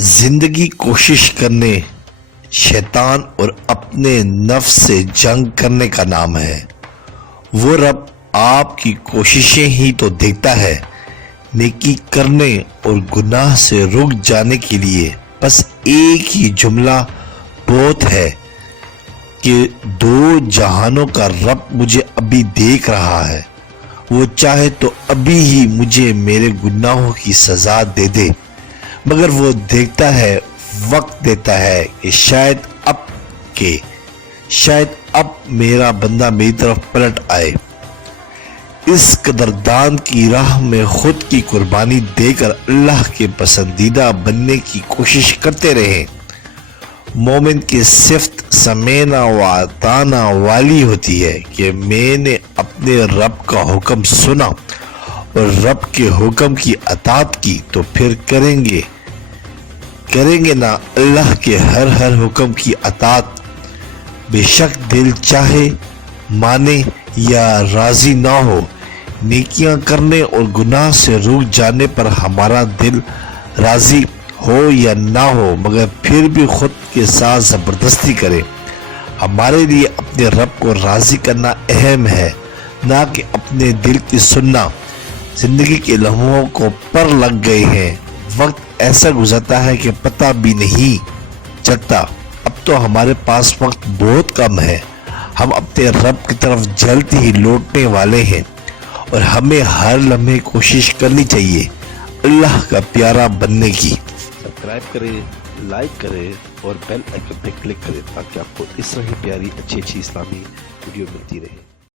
زندگی کوشش کرنے، شیطان اور اپنے نفس سے جنگ کرنے کا نام ہے۔ وہ رب آپ کی کوششیں ہی تو دیکھتا ہے۔ نیکی کرنے اور گناہ سے رک جانے کے لیے بس ایک ہی جملہ بہت ہے کہ دو جہانوں کا رب مجھے ابھی دیکھ رہا ہے۔ وہ چاہے تو ابھی ہی مجھے میرے گناہوں کی سزا دے دے، مگر وہ دیکھتا ہے، وقت دیتا ہے کہ شاید اب میرا بندہ میری طرف پلٹ آئے۔ اس قدردان کی راہ میں خود کی قربانی دے کر اللہ کے پسندیدہ بننے کی کوشش کرتے رہیں۔ مومن کی صفت سمینا و اطاعنا والی ہوتی ہے کہ میں نے اپنے رب کا حکم سنا اور رب کے حکم کی اطاعت کی تو پھر کریں گے نا اللہ کے ہر حکم کی اطاعت، بے شک دل چاہے مانے یا راضی نہ ہو۔ نیکیاں کرنے اور گناہ سے رک جانے پر ہمارا دل راضی ہو یا نہ ہو، مگر پھر بھی خود کے ساتھ زبردستی کرے۔ ہمارے لیے اپنے رب کو راضی کرنا اہم ہے، نہ کہ اپنے دل کی سننا۔ زندگی کے لمحوں کو پر لگ گئے ہیں، وقت ایسا گزرتا ہے کہ پتہ بھی نہیں چلتا۔ اب تو ہمارے پاس وقت بہت کم ہے، ہم اپنے رب کی طرف جلد ہی لوٹنے والے ہیں اور ہمیں ہر لمحے کوشش کرنی چاہیے اللہ کا پیارا بننے کی۔ سبسکرائب کریں، لائک کریں اور بیل آئیکن پہ کلک کریں تاکہ آپ کو اس طرح پیاری اچھی اسلامی ویڈیو ملتی رہے۔